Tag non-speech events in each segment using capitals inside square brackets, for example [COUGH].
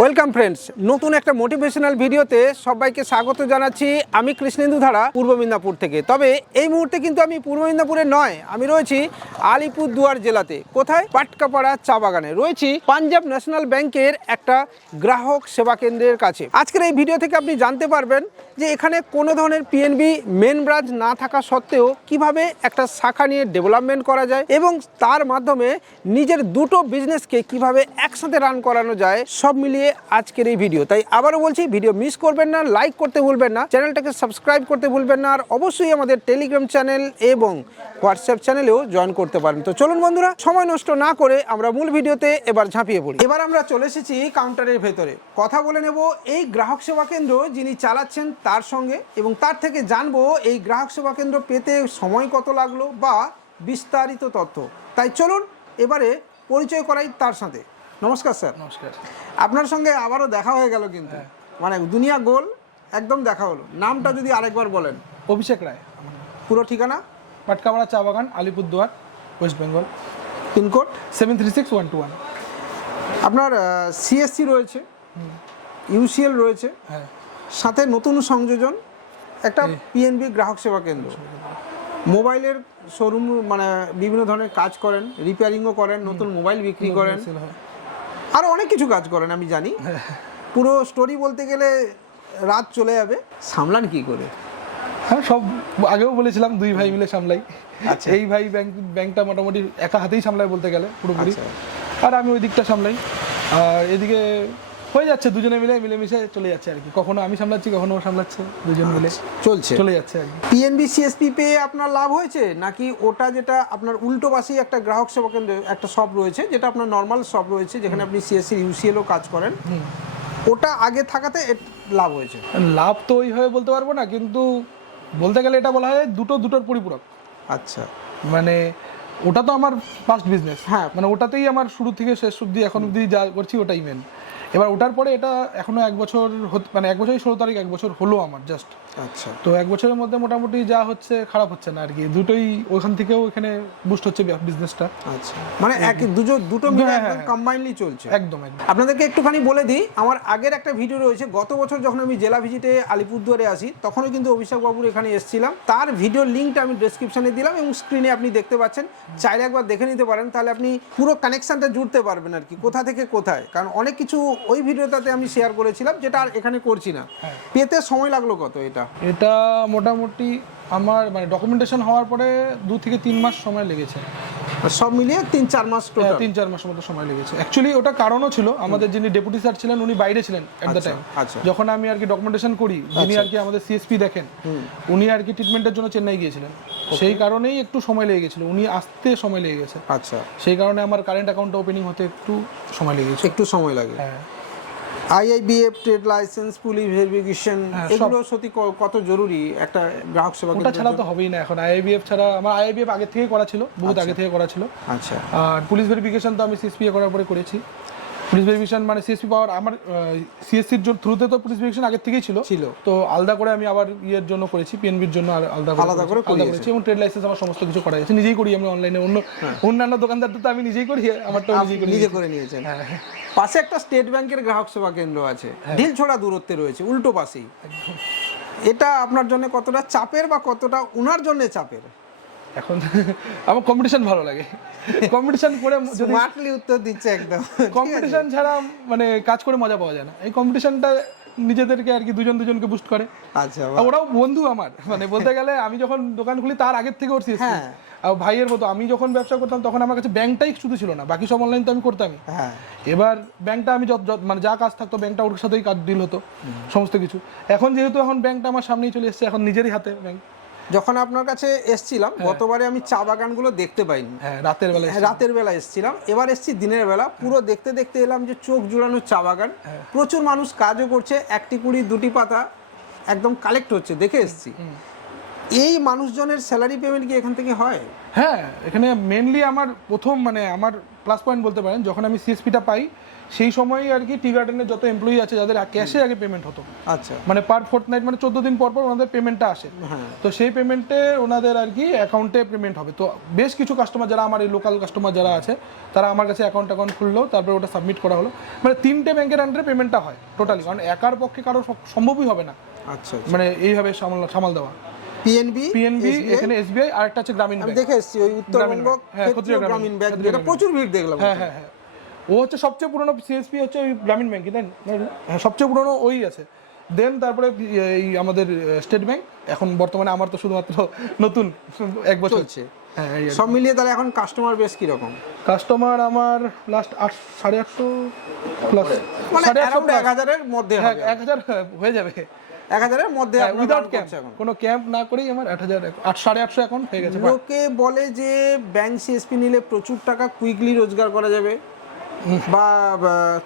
Welcome friends নতুন একটা motivational ভিডিওতে সবাইকে স্বাগত জানাচ্ছি আমি কৃষ্ণেন্দু ধারা পূর্ব মিদনাপুর থেকে। তবে এই মুহূর্তে কিন্তু আমি পূর্ব মিদনাপুরে নয়, আমি রয়েছি আলিপুরদুয়ার জেলাতে। কোথায়? পাটকাপাড়া চা বাগানে। রয়েছি পাঞ্জাব ন্যাশনাল ব্যাংকের একটা গ্রাহক সেবা কেন্দ্রের কাছে। আজকের এই ভিডিও থেকে আপনি জানতে পারবেন যে এখানে কোনো ধরনের পিএনবি মেন ব্রাঞ্চ না থাকা সত্ত্বেও কীভাবে একটা শাখা নিয়ে ডেভেলপমেন্ট করা যায় এবং তার মাধ্যমে নিজের দুটো বিজনেসকে কীভাবে একসাথে রান করানো যায়, সব মিলিয়ে আজকের এই ভিডিও তাই আবারও বলছি ভিডিও মিস করবেন না লাইক করতে ভুলবেন না চ্যানেলটাকে সাবস্ক্রাইব করতে ভুলবেন না, আর অবশ্যই আমাদের টেলিগ্রাম চ্যানেল এবং হোয়াটসঅ্যাপ চ্যানেলেও জয়েন করতে পারেন। তো চলুন বন্ধুরা, সময় নষ্ট না করে আমরা মূল ভিডিওতে এবার ঝাঁপিয়ে পড়ি। এবার আমরা চলে এসেছি কাউন্টারের ভেতরে। কথা বলে নেব এই গ্রাহক সেবা কেন্দ্র যিনি চালাচ্ছেন তার সঙ্গে এবং তার থেকে জানব এই গ্রাহক সেবা কেন্দ্র পেতে সময় কত লাগল বা বিস্তারিত তথ্য। তাই চলুন, এবারে পরিচয় করাই তার সাথে। নমস্কার স্যার। নমস্কার। আপনার সঙ্গে আবারও দেখা হয়ে গেল কিন্তু। মানে দুনিয়া গোল একদম দেখা হলো। নামটা যদি আরেকবার বলেন। অভিষেক রায়। পুরো ঠিকানা? পাটকাপাড়া চা বাগান Alipurduar West Bengal. Pin code seven three six one two one. আপনার সিএসসি রয়েছে ইউসিএল রয়েছে হ্যাঁ। সাথে নতুন সংযোজন একটা পিএনবি গ্রাহক সেবা কেন্দ্র। মোবাইলের শোরুম মানে বিভিন্ন ধরনের কাজ করেন রিপেয়ারিংও করেন নতুন মোবাইল বিক্রি করেন। হয়। আরও অনেক কিছু কাজ করেন আমি জানি। পুরো স্টোরি বলতে গেলে রাত চলে যাবে। সামলান কি করে? হ্যাঁ সব আগেও বলেছিলাম দুই ভাই মিলে সামলাই। আচ্ছা। এই ভাই ব্যাংক ব্যাংকটা মোটামুটি একা হাতেই সামলায় বলতে গেলে পুরোপুরি। আচ্ছা। আর আমি ওই দিকটা সামলাই। আর এদিকে হয়ে যাচ্ছে দুজনে মিলে মিলেমিশে চলে যাচ্ছে আর কি। কখনো আমি সামলাচ্ছি কখনো ও সামলাচ্ছে দুজন মিলে চলছে। চলে যাচ্ছে আর কি। পিএনবি সিএসপি পেয়ে আপনার লাভ হয়েছে? নাকি ওটা যেটা আপনার উল্টো পাশেই একটা গ্রাহক সেবা কেন্দ্র একটা শপ রয়েছে যেটা আপনার নর্মাল শপ রয়েছে যেখানে আপনি সিএসসি ইউসিএলও কাজ করেন? ওটা আগে থাকাতে লাভ হয়েছে? লাভ তো ওইভাবে বলতে পারব না কিন্তু বলতে গেলে এটা বলা হয় দুটো দুটোর পরিপূরক। আচ্ছা। মানে ওটা তো আমার ফার্স্ট বিজনেস হ্যাঁ। মানে ওটাতেই আমার শুরু থেকে শেষ অবধি এখন অবধি যা করছি ওটাই মেন এবার ওটার পরে এটা এখনও এক বছর মানে এক বছরই ষোলো তারিখ, এক বছর হলো আমার জাস্ট আচ্ছা। তো এক বছরের মধ্যে মোটামুটি যা হচ্ছে খারাপ হচ্ছে না আর কি দুটোই ওখান থেকেও এখানে বুস্ট হচ্ছে বিজনেসটা আচ্ছা। মানে এক দুটো দুটো মিলে হ্যাঁ, একদম হ্যাঁ। কম্বাইনলি চলছে। একদম একদম। আপনাদেরকে একটুখানি বলে দিই আমার আগের একটা ভিডিও রয়েছে গত বছর যখন আমি জেলা ভিজিটে আলিপুরদুয়ারে আসি তখনও কিন্তু অভিষেক বাবুর এখানে এসেছিলাম। তার ভিডিও লিঙ্কটা আমি ডেসক্রিপশনে দিলাম এবং স্ক্রিনে আপনি দেখতে পাচ্ছেন। চাইলে একবার দেখে নিতে পারেন তাহলে আপনি পুরো কানেকশনটা জুড়তে পারবেন আর কি কোথা থেকে কোথায়। কারণ অনেক কিছু ওই ভিডিওটাতে আমি শেয়ার করেছিলাম যেটা আর এখানে করছি না। হ্যাঁ। পেতে সময় লাগল কত এটা? এটা? এটা মোটামুটি আমার মানে ডকুমেন্টেশন হওয়ার পরে দু থেকে তিন মাস সময় লেগেছে। সব মিলিয়ে তিন চার মাস হ্যাঁ, টোটাল তিন চার মাসের মতো সময় লেগেছে। অ্যাকচুয়ালি ওটা কারণও ছিল আমাদের যিনি ডেপুটি স্যার ছিলেন উনি বাইরে ছিলেন এট দ্য টাইম আচ্ছা। যখন আমি আর কি ডকুমেন্টেশন করি যিনি আর কি আমাদের সিএসপি দেখেন উনি আর কি ট্রিটমেন্টের জন্য চেন্নাই গিয়েছিলেন। সেই কারণেই একটু সময় লেগে গেছিল উনি আসতে সময় লেগে গেছে। আচ্ছা। সেই কারণে আমার কারেন্ট অ্যাকাউন্টটা ওপেনিং হতে একটু সময় লেগে গেছে একটু সময় লাগে। হ্যাঁ। IIBF trade licence police verification হ্যাঁ, এগুলো সত্যি কত জরুরি একটা গ্রাহক সেবা ওটা ছাড়া তো হবেই না এখন। আইআইবিএফ ছাড়া আমার আইআইবিএফ আগে থেকে করা ছিল বহুত আগে থেকে করা ছিল। আচ্ছা। আর পুলিশ ভেরিফিকেশন তো আমি সিএসপি করার পরে করেছি। পুলিশ ভেরিফিকেশন মানে সিএসপি পাওয়ার আমার সিএসসির থ্রুতে তো পুলিশ ভেরিফিকেশন আগের থেকেই ছিল। ছিল। তো আলাদা করে আমি আবার ইয়ের জন্য করেছি পিএনবির জন্য আর আলাদা আলাদা করে করেছি। আলাদা করেছি এবং ট্রেড লাইসেন্স আমার সমস্ত কিছু করা গেছে নিজেই করি আমি অনলাইনে। অন্য অন্যান্য দোকানদার তো আমি নিজেই করি নিজেই করি নিজে করে নিয়েছেন। হ্যাঁ। পাশে একটা স্টেট ব্যাংকের গ্রাহক সেবা কেন্দ্র আছে। ঢিল ছোড়া দূরত্বে রয়েছে উল্টো পাশেই। এটা আপনার জন্য কতটা চাপের বা কতটা উনার জন্য চাপের? এখন আমার কম্পিটিশন ভালো লাগে। কম্পিটিশন করে মার্কলি স্মার্টলি উত্তর দিচ্ছে একদম। কম্পিটিশন ছাড়া মানে কাজ করে মজা পাওয়া যায় না। এই কম্পিটিশনটা নিজেদেরকে আর কি দুজন দুজনকে বুস্ট করে। আচ্ছা ওরাও বন্ধু আমার মানে বলতে গেলে আমি যখন দোকান খুলি তার আগের থেকে ওর সিস্টেম হ্যাঁ। আর ভাইয়ের মতো আমি যখন ব্যবসা করতাম তখন আমার কাছে ব্যাংকটাই শুধু ছিল না বাকি সব অনলাইন তো আমি করতামই। হ্যাঁ। এবার ব্যাংকটা আমি যত- মানে যা কাজ থাকতো ব্যাংকটা ওর সাথেই কাজ ডিল হতো সমস্ত কিছু। এখন যেহেতু এখন ব্যাংকটা আমার সামনেই চলে এসেছে এখন নিজেরই হাতে ব্যাংক। যখন আপনার কাছে এসছিলাম গতবারে আমি চা বাগানগুলো দেখতে পাইনি। হ্যাঁ রাতের হ্যাঁ, রাতের বেলা এসেছিলাম। এবার এসছি দিনের বেলা। পুরো দেখতে দেখতে এলাম যে চোখ জুড়ানো চা বাগান। প্রচুর মানুষ কাজও করছে। একটি কুড়ি দুটি পাতা একদম কালেক্ট হচ্ছে। দেখে এসছি। এই মানুষজনের স্যালারি পেমেন্ট কি এখান থেকে হয়? হ্যাঁ এখানে মেনলি আমার প্রথম মানে আমার প্লাস পয়েন্ট বলতে পারেন যখন আমি সিএসপিটা পাই সেই সময়ই আর কি টি গার্ডেনের যত এমপ্লয়ি আছে যাদের ক্যাশে আগে পেমেন্ট হতো। আচ্ছা। মানে পার ফোর্থ নাইট মানে চোদ্দ দিন পর পর ওনাদের পেমেন্টটা আসে। হ্যাঁ। তো সেই পেমেন্টে ওনাদের আর কি অ্যাকাউন্টে পেমেন্ট হবে। তো বেশ কিছু কাস্টমার যারা আমার এই লোকাল কাস্টমার যারা আছে তারা আমার কাছে অ্যাকাউন্ট অ্যাকাউন্ট খুললো তারপরে ওটা সাবমিট করা হলো। মানে তিনটে ব্যাংকের আন্ডারে পেমেন্টটা হয় টোটালি কারণ একার পক্ষে কারও সম্ভবই হবে না। আচ্ছা মানে এইভাবে সামাল সামাল দেওয়া। পিএনবি পিএনবি এখানে এসবিআই আর একটা হচ্ছে গ্রামীণ ব্যাংক দেখে এসেছি ওই উত্তরবঙ্গ গ্রামীণ, গ্রামীণ ব্যাংক যেটা প্রচুর ভিড় দেখলাম হ্যাঁ হ্যাঁ হ্যাঁ। ও হচ্ছে সবচেয়ে পুরনো সিএসপি হচ্ছে ওই গ্রামীণ ব্যাংক দেন হ্যাঁ সবচেয়ে পুরনো ওই আছে। দেন তারপরে এই আমাদের স্টেট ব্যাংক এখন বর্তমানে আমার তো শুধুমাত্র নতুন এক বছর। চলছে। হ্যাঁ সব মিলিয়ে তাহলে এখন কাস্টমার বেশ কীরকম? কাস্টমার আমার লাস্ট আট সাড়ে আটশো প্লাস মানে সাড়ে আটশো এক হাজারের মধ্যে হ্যাঁ এক হাজার [LAUGHS] হয়ে যাবে। এক হাজারের মধ্যে উইদাউট ক্যাম্প। কোনো ক্যাম্প না করেই আমার আট হাজার আট সাড়ে আটশো এখন হয়ে গেছে। লোকে বলে যে ব্যাংক সিএসপি নিলে প্রচুর টাকা কুইকলি রোজগার করা যাবে। বা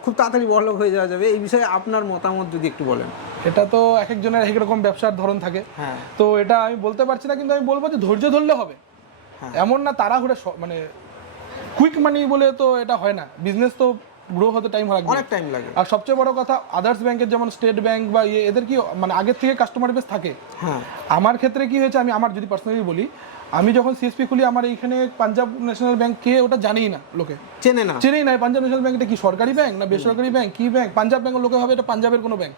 খুব তাড়াতাড়ি বড়লোক হয়ে যাওয়া যাবে এই বিষয়ে আপনার মতামত যদি একটু বলেন। এটা তো এক একজনের এক রকম ব্যবসার ধরন থাকে। হ্যাঁ। তো এটা আমি বলতে পারছি না কিন্তু আমি বলব যে ধৈর্য ধরলে হবে। হ্যাঁ। এমন না তাড়াহুড়ে মানে কুইক মানি বলে তো এটা হয় না। বিজনেস তো গ্রো হতে টাইম লাগবে। অনেক টাইম লাগে। আর সবচেয়ে বড় কথা আদার্স ব্যাংকের যেমন স্টেট ব্যাংক বা ইয়ে এদের কি মানে আগের থেকে কাস্টমার বেস থাকে। হ্যাঁ। আমার ক্ষেত্রে কি হয়েছে আমি আমার যদি পার্সোনালি বলি আমি যখন সিএসপি খুলি আমার এইখানে পাঞ্জাব ন্যাশনাল ব্যাংক কে ওটা জানেই না লোকে। চেনে না। চেনেই না পাঞ্জাব ন্যাশনাল ব্যাংক এটা কি সরকারি ব্যাংক না বেসরকারি ব্যাংক কি ব্যাংক পাঞ্জাব ব্যাংক লোকে ভাবে এটা পাঞ্জাবের কোনো ব্যাংক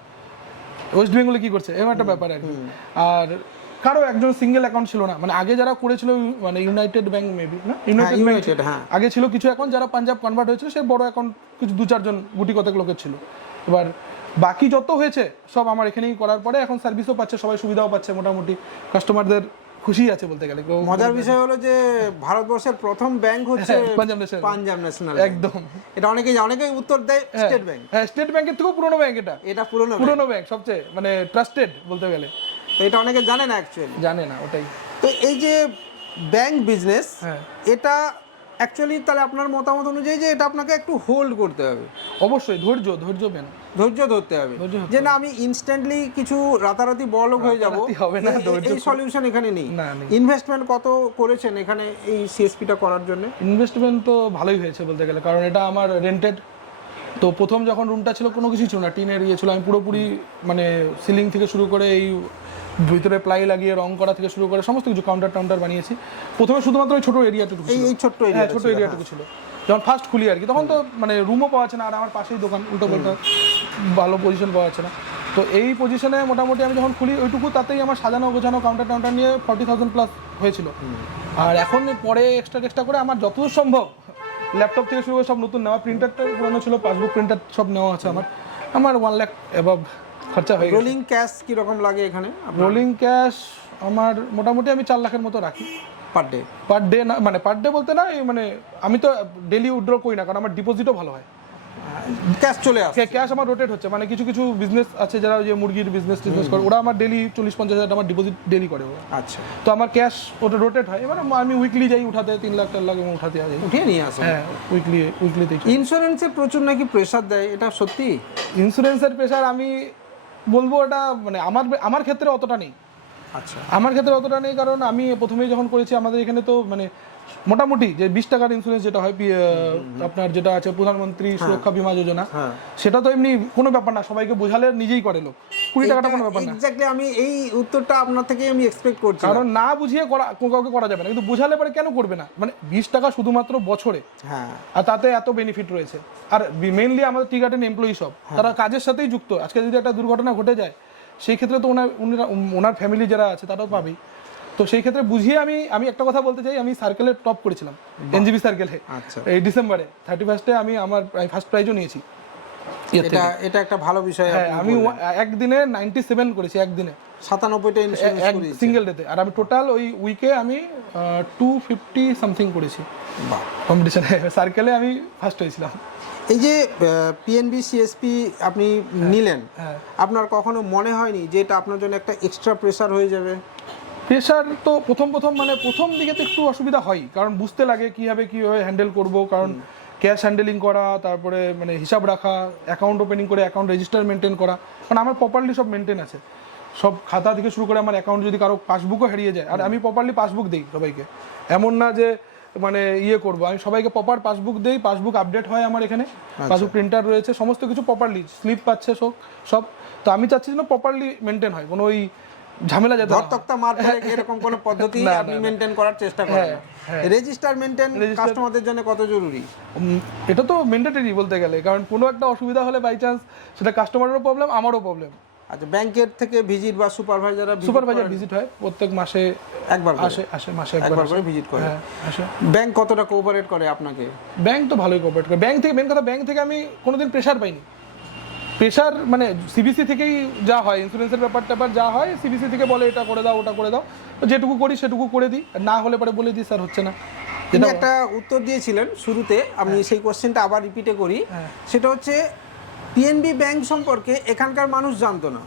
ওয়েস্ট বেঙ্গলে কি করছে? এরকম একটা ব্যাপার আর কি। আর কারও একজন সিঙ্গেল অ্যাকাউন্ট ছিল না। মানে আগে যারা করেছিল মানে ইউনাইটেড ব্যাংক মেবি না? ইউনাইটেড ব্যাংক হ্যাঁ। আগে ছিল কিছু অ্যাকাউন্ট যারা পাঞ্জাব কনভার্ট হয়েছিল সে বড় অ্যাকাউন্ট কিছু দু চারজন গুটি কতক লোকের ছিল। এবার বাকি যত হয়েছে সব আমার এখানেই করার পরে এখন সার্ভিসও পাচ্ছে সবাই সুবিধাও পাচ্ছে মোটামুটি। কাস্টমারদের খুশি আছে বলতে গেলে। মজার বিষয় হলো যে ভারতবর্ষের প্রথম ব্যাংক হচ্ছে পাঞ্জাব ন্যাশনাল পাঞ্জাব ন্যাশনাল একদম। এটা অনেকেই অনেকেই উত্তর দেয় স্টেট ব্যাংক হ্যাঁ স্টেট ব্যাংকের থেকেও পুরনো ব্যাংক এটা। এটা পুরনো পুরনো ব্যাংক সবচেয়ে মানে ট্রাস্টেড বলতে গেলে। তো এটা অনেকে জানে না অ্যাকচুয়ালি জানে না ওটাই। তো এই যে ব্যাংক বিজনেস এটা অ্যাকচুয়ালি তাহলে আপনার মতামত অনুযায়ী যে এটা আপনাকে একটু হোল্ড করতে হবে। অবশ্যই ধৈর্য ধৈর্য মেন ধৈর্য ধরতে হবে। যে না আমি ইনস্ট্যান্টলি কিছু রাতারাতি বড়লোক হয়ে যাব। হবে না, ধৈর্য এই সলিউশন এখানে নেই। ইনভেস্টমেন্ট কত করেছেন এখানে এই সিএসপিটা করার জন্য? ইনভেস্টমেন্ট তো ভালোই হয়েছে বলতে গেলে কারণ এটা আমার রেন্টেড তো প্রথম যখন রুমটা ছিল কোনো কিছু ছিল না। টিনের ইয়ে ছিল। আমি পুরোপুরি মানে সিলিং থেকে শুরু করে এই ভিতরে প্লাই লাগিয়ে রং করা থেকে শুরু করে সমস্ত কিছু কাউন্টার টাউন্টার বানিয়েছি। প্রথমে শুধুমাত্র ওই ছোট এরিয়াটুকু এই ছিল। এই ছোট্ট এরিয়া ছোট এরিয়াটুকু ছিল যখন ফার্স্ট খুলি আর কি তখন তো মানে রুমও পাওয়া যাচ্ছে না আর আমার পাশেই দোকান উল্টো পাল্টা ভালো পজিশন পাওয়া যাচ্ছে না। তো এই পজিশনে মোটামুটি আমি যখন খুলি ওইটুকু তাতেই আমার সাজানো গোছানো কাউন্টার টাউন্টার নিয়ে ফর্টি থাউজেন্ড প্লাস হয়েছিল। আর এখন পরে এক্সট্রা এক্সট্রা করে আমার যতদূর সম্ভব ল্যাপটপ থেকে শুরু করে সব নতুন নেওয়া প্রিন্টারটা পুরানো ছিল পাসবুক প্রিন্টার সব নেওয়া আছে আমার। আমার ওয়ান লাখ অ্যাবাভ খরচা হয়ে রোলিং ক্যাশ কি রকম লাগে এখানে? রোলিং ক্যাশ আমার মোটামুটি আমি চার লাখের মতো রাখি। পার ডে পার ডে না মানে পার ডে বলতে না মানে আমি তো ডেলি উইথড্র করি না কারণ আমার ডিপোজিটও ভালো হয়। ক্যাশ চলে আসে ক্যাশ আমার রোটেট হচ্ছে মানে কিছু কিছু বিজনেস আছে যারা যে মুরগির বিজনেস টিজনেস করে ওরা আমার ডেলি চল্লিশ পঞ্চাশ হাজার আমার ডিপোজিট ডেলি করে ওরা। আচ্ছা। তো আমার ক্যাশ ওটা রোটেট হয় এবার আমি উইকলি যাই উঠাতে তিন লাখ চার লাখ এবং উঠাতে যাই। উঠিয়ে নিয়ে আসে। হ্যাঁ উইকলি উইকলিতে ইন্স্যুরেন্সে প্রচুর নাকি প্রেশার দেয় এটা সত্যি? ইন্স্যুরেন্সের প্রেশার আমি বলব এটা মানে আমার আমার ক্ষেত্রে অতটা নেই। আচ্ছা। আমার ক্ষেত্রে অতটা নেই কারণ আমি প্রথমেই যখন করেছি আমাদের এখানে তো মানে মোটামুটি যে বিশ টাকার ইন্স্যুরেন্স যেটা হয় আপনার যেটা আছে প্রধানমন্ত্রী সুরক্ষা বীমা যোজনা হ্যাঁ। সেটা তো এমনি কোনো ব্যাপার না সবাইকে বোঝালে নিজেই করে লোক। কুড়ি টাকাটা কোনো ব্যাপার না। এক্স্যাক্টলি আমি এই উত্তরটা আপনার থেকে আমি এক্সপেক্ট করছি। কারণ না বুঝিয়ে করা কাউকে করা যাবে না কিন্তু বোঝালে পরে কেন করবে না? মানে বিশ টাকা শুধুমাত্র বছরে। হ্যাঁ। আর তাতে এত বেনিফিট রয়েছে। আর মেইনলি আমাদের টি গার্ডেন এমপ্লয়ি সব তারা কাজের সাথেই যুক্ত। আজকে যদি একটা দুর্ঘটনা ঘটে যায় সেই ক্ষেত্রে তো ওনার ওনার ফ্যামিলি যারা আছে তারাও পাবেই। তো সেই ক্ষেত্রে বুঝিয়ে আমি আমি একটা কথা বলতে চাই আমি সার্কেলে টপ করেছিলাম এনজিবি সার্কেলে আচ্ছা। এই ডিসেম্বরে থার্টি ফার্স্টে আমি আমার ফার্স্ট প্রাইজও নিয়েছি। এটা এটা একটা ভালো বিষয় হ্যাঁ আমি একদিনে নাইনটি সেভেন করেছি একদিনে। সাতানব্বইটা সিঙ্গেল ডেতে আর আমি টোটাল ওই উইকে আমি টু ফিফটি সামথিং করেছি। কম্পিটিশনে সার্কেলে আমি ফার্স্ট হয়েছিলাম। এই যে পিএনবি সিএসপি আপনি নিলেন হ্যাঁ। আপনার কখনো মনে হয়নি যে এটা আপনার জন্য একটা এক্সট্রা প্রেসার হয়ে যাবে? প্রেশার তো প্রথম প্রথম মানে প্রথম দিকে তো একটু অসুবিধা হয়। কারণ বুঝতে লাগে কীভাবে কীভাবে হ্যান্ডেল করব। কারণ ক্যাশ হ্যান্ডেলিং করা তারপরে মানে হিসাব রাখা অ্যাকাউন্ট ওপেনিং করে অ্যাকাউন্ট রেজিস্টার মেনটেন করা। কারণ আমার প্রপারলি সব মেনটেন আছে। সব খাতা থেকে শুরু করে আমার অ্যাকাউন্ট যদি কারও পাসবুকও হারিয়ে যায়। আর আমি প্রপারলি পাসবুক দিই সবাইকে। এমন না যে মানে ইয়ে করব। আমি সবাইকে প্রপার পাসবুক দেই পাসবুক আপডেট হয় আমার এখানে। পাসবুক প্রিন্টার রয়েছে সমস্ত কিছু প্রপারলি স্লিপ পাচ্ছে সব সব। তো আমি চাচ্ছি যেন প্রপারলি মেনটেন হয়। কোনো ওই ঝামেলা যাতে। ধরতক্তা মার ফেলে এরকম কোনো পদ্ধতি? [LAUGHS] আপনি। মেনটেন করার চেষ্টা করেন। রেজিস্টার মেনটেন কাস্টমারদের জন্য কত জরুরি? এটা তো মেন্ডেটরি বলতে গেলে কারণ কোনো একটা অসুবিধা হলে বাই চান্স সেটা কাস্টমারেরও প্রবলেম আমারও প্রবলেম আচ্ছা ব্যাংকের থেকে ভিজিট বা সুপারভাইজার সুপারভাইজার ভিজিট হয় প্রত্যেক মাসে একবার আসে আসে মাসে একবার করে ভিজিট করে। হ্যাঁ আসে। ব্যাংক কতটা কোঅপারেট করে আপনাকে? ব্যাংক তো ভালোই কোঅপারেট করে। ব্যাংক থেকে মেন কথা ব্যাংক থেকে আমি কোনোদিন প্রেশার পাইনি। প্রেশার মানে সিবিসি থেকেই যা হয় ইন্স্যুরেন্সের ব্যাপার ট্যাপার যা হয় সিবিসি থেকে বলে এটা করে দাও ওটা করে দাও। যেটুকু করি সেটুকু করে দিই না হলে পরে বলে দিই স্যার হচ্ছে না। তিনি একটা উত্তর দিয়েছিলেন শুরুতে আমি সেই কোশ্চেনটা আবার রিপিটে করি। হ্যাঁ। সেটা হচ্ছে পিএনবি ব্যাংক সম্পর্কে এখানকার মানুষ জানতো না।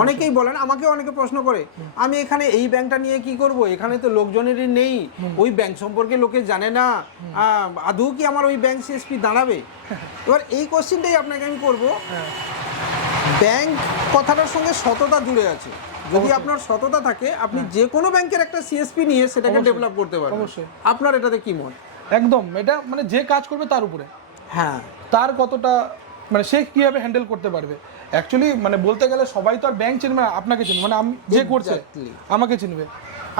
অনেকেই বলেন আমাকে অনেকে প্রশ্ন করে আমি এখানে এই ব্যাংকটা নিয়ে কি করব? এখানে তো লোকজনেরই নেই ওই ব্যাংক সম্পর্কে লোকে জানে না। আদৌ কি আমার ওই ব্যাংক সিএসপি দাঁড়াবে? এবার এই কোশ্চেনটাই আপনাকে আমি করব। হ্যাঁ। ব্যাংক কথাটার সঙ্গে সততা জুড়ে আছে। যদি আপনার সততা থাকে আপনি যে কোনো ব্যাংকের একটা সিএসপি নিয়ে সেটাকে ডেভেলপ করতে পারবেন। অবশ্যই। আপনার এটাতে কি মত? একদম। এটা মানে যে কাজ করবে তার উপরে। হ্যাঁ। তার কতটা মানে সে কীভাবে হ্যান্ডেল করতে পারবে? অ্যাকচুয়ালি মানে বলতে গেলে সবাই তো আর ব্যাংক চিনবে না আপনাকে চিনবে মানে আমি যে করছে আমাকে চিনবে।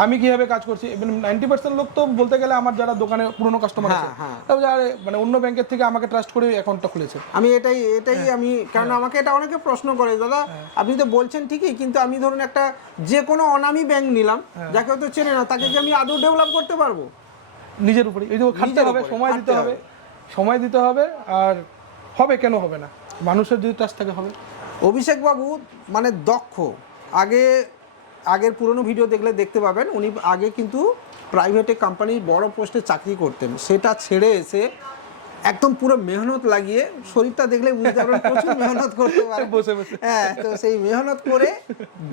আমি কীভাবে কাজ করছি নাইনটি পার্সেন্ট লোক তো বলতে গেলে আমার যারা দোকানে পুরনো কাস্টমার আছে হ্যাঁ, হ্যাঁ। তারপর যারা মানে অন্য ব্যাংকের থেকে আমাকে ট্রাস্ট করে অ্যাকাউন্টটা খুলেছে। আমি এটাই এটাই হ্যাঁ। আমি কারণ আমাকে এটা অনেকে প্রশ্ন করে দাদা আপনি তো বলছেন ঠিকই কিন্তু আমি ধরুন একটা যে কোনো অনামি ব্যাংক নিলাম হ্যাঁ। যাকে হয়তো চেনে না তাকে কি আমি আদৌ ডেভেলপ করতে পারব? নিজের উপরে এই যে খাটতে হবে সময় দিতে হবে। সময় দিতে হবে আর হবে কেন হবে না? মানুষের যদি ট্রাস্ট থাকে হবে। অভিষেক বাবু মানে দক্ষ। আগে, আগের পুরনো ভিডিও দেখলে দেখতে পাবেন, উনি আগে কিন্তু প্রাইভেটে কোম্পানির বড় পোস্টে চাকরি করতেন। সেটা ছেড়ে এসে একদম পুরো মেহনত লাগিয়ে শরীরটা দেখলে বুঝতে পারবেন প্রচুর মেহনত করতে [LAUGHS] পারে বসে বসে। হ্যাঁ তো সেই মেহনত করে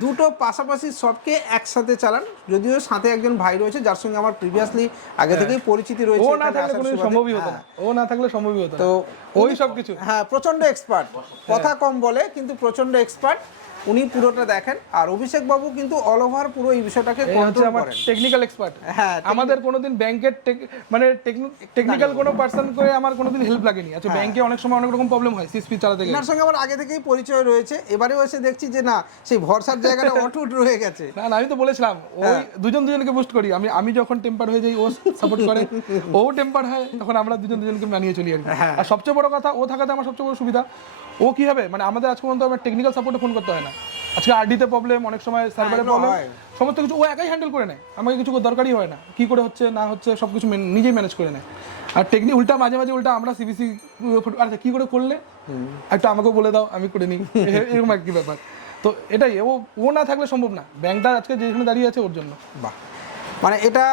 দুটো পাশাপাশি সবকে একসাথে চালান। যদিও সাথে একজন ভাই রয়েছে যার সঙ্গে আমার প্রিভিয়াসলি আগে থেকেই পরিচিতি হ্যাঁ। ও রয়েছে না থাকলে কোনো সম্ভবই হতো হ্যাঁ। ও না থাকলে সম্ভবই হতো তো ওই সব কিছু। হ্যাঁ প্রচণ্ড এক্সপার্ট কথা কম বলে কিন্তু প্রচণ্ড এক্সপার্ট উনি পুরোটা দেখেন। আর অভিষেক বাবু কিন্তু অল ওভার পুরো এই বিষয়টাকে কন্ট্রোল করেন। টেকনিক্যাল এক্সপার্ট হ্যাঁ, আমাদের কোনোদিন ব্যাংকের মানে টেকনিক্যাল কোনো পার্সন করে আমার কোনোদিন হেল্প লাগেনি। আচ্ছা ব্যাংকে অনেক সময় অনেক রকম প্রবলেম হয় সিএসপি চালাতে গেলে। সঙ্গে আমার আগে থেকেই পরিচয় রয়েছে। এবারেও এসে দেখছি যে না সেই ভরসার জায়গাটা [LAUGHS] অটুট রয়ে গেছে। না না আমি তো বলেছিলাম ওই হ্যাঁ। দুজন দুজনকে বুস্ট করি। আমি আমি যখন টেম্পার হয়ে যাই ও সাপোর্ট করে [LAUGHS] ও টেম্পার হয় তখন আমরা দুজন দুজনকে মানিয়ে চলি হ্যাঁ। আর সবচেয়ে বড় কথা ও থাকাতে আমার সবচেয়ে বড় সুবিধা ও কি হবে? মানে আমাদের আজ পর্যন্ত আমার টেকনিক্যাল সাপোর্টে ফোন করতে হয় না। আজকে আরডিতে প্রবলেম অনেক সময় সার্ভারে প্রবলেম সমস্ত কিছু ও একাই হ্যান্ডেল করে নেয়। আমাকে কিছু দরকারই হয় না। কি করে হচ্ছে না হচ্ছে সব কিছু নিজেই ম্যানেজ করে নেয়। আর টেকনিক উল্টা মাঝে মাঝে উল্টা আমরা সিবিসি আচ্ছা কি করে করলে? একটা আমাকেও বলে দাও আমি করে নিই। [LAUGHS] এরকম আর কি ব্যাপার। তো এটাই ও ও না থাকলে সম্ভব না। ব্যাংকটা আজকে যেখানে দাঁড়িয়ে আছে ওর জন্য। বাহ। মানে এটা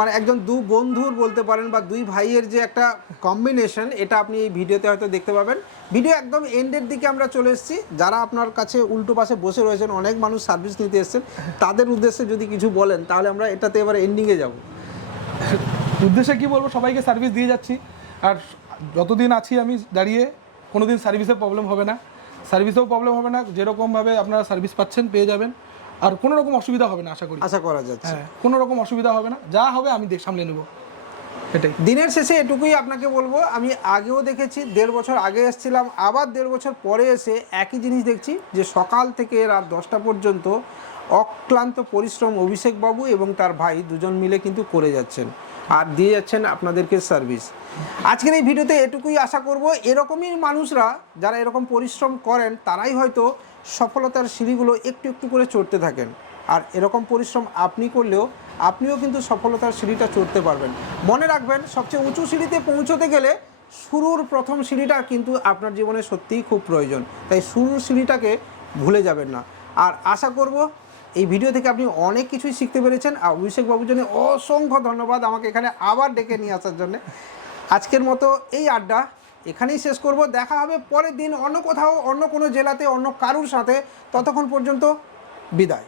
মানে একজন দু বন্ধুর বলতে পারেন বা দুই ভাইয়ের যে একটা কম্বিনেশন এটা আপনি এই ভিডিওতে হয়তো দেখতে পাবেন। ভিডিও একদম এন্ডের দিকে আমরা চলে এসেছি। যারা আপনার কাছে উল্টো পাশে বসে রয়েছেন, অনেক মানুষ সার্ভিস নিতে এসেছেন, তাদের উদ্দেশ্যে যদি কিছু বলেন, তাহলে আমরা এটাতে এবার এন্ডিংয়ে যাব। উদ্দেশ্যে কি বলব? সবাইকে সার্ভিস দিয়ে যাচ্ছি। আর যতদিন আছি আমি দাঁড়িয়ে, কোনোদিন সার্ভিসে প্রবলেম হবে না। সার্ভিসেও প্রবলেম হবে না। যেরকমভাবে আপনারা সার্ভিস পাচ্ছেন, পেয়ে যাবেন। আর কোনো রকম অসুবিধা হবে না আশা করি। আশা করা যাচ্ছে। হ্যাঁ কোনো রকম অসুবিধা হবে না। যা হবে আমি দেখ সামলে নেব। এটাই। দিনের শেষে এটুকুই আপনাকে বলব আমি আগেও দেখেছি দেড় বছর আগে এসেছিলাম আবার দেড় বছর পরে এসে একই জিনিস দেখছি যে সকাল থেকে রাত দশটা পর্যন্ত অক্লান্ত পরিশ্রম অভিষেক বাবু এবং তার ভাই দুজন মিলে কিন্তু করে যাচ্ছেন আর দিয়ে যাচ্ছেন আপনাদেরকে সার্ভিস আজকের এই ভিডিওতে এটুকুই আশা করব এরকমই মানুষরা যারা এরকম পরিশ্রম করেন তারাই হয়তো সফলতার সিঁড়িগুলো একটু একটু করে চড়তে থাকেন। আর এরকম পরিশ্রম আপনি করলেও আপনিও কিন্তু সফলতার সিঁড়িটা চড়তে পারবেন। মনে রাখবেন, সবচেয়ে উঁচু সিঁড়িতে পৌঁছতে গেলে শুরুর প্রথম সিঁড়িটা কিন্তু আপনার জীবনে সত্যিই খুব প্রয়োজন। তাই শুরুর সিঁড়িটাকে ভুলে যাবেন না। আর আশা করব এই ভিডিও থেকে আপনি অনেক কিছুই শিখতে পেরেছেন। আর অভিষেক বাবুর জন্য অসংখ্য ধন্যবাদ আমাকে এখানে আবার ডেকে নিয়ে আসার জন্য। আজকের মতো এই আড্ডা এখানেই শেষ করব। দেখা হবে পরের দিন অন্য কোথাও, অন্য কোনো জেলাতে, অন্য কারুর সাথে। ততক্ষণ পর্যন্ত বিদায়।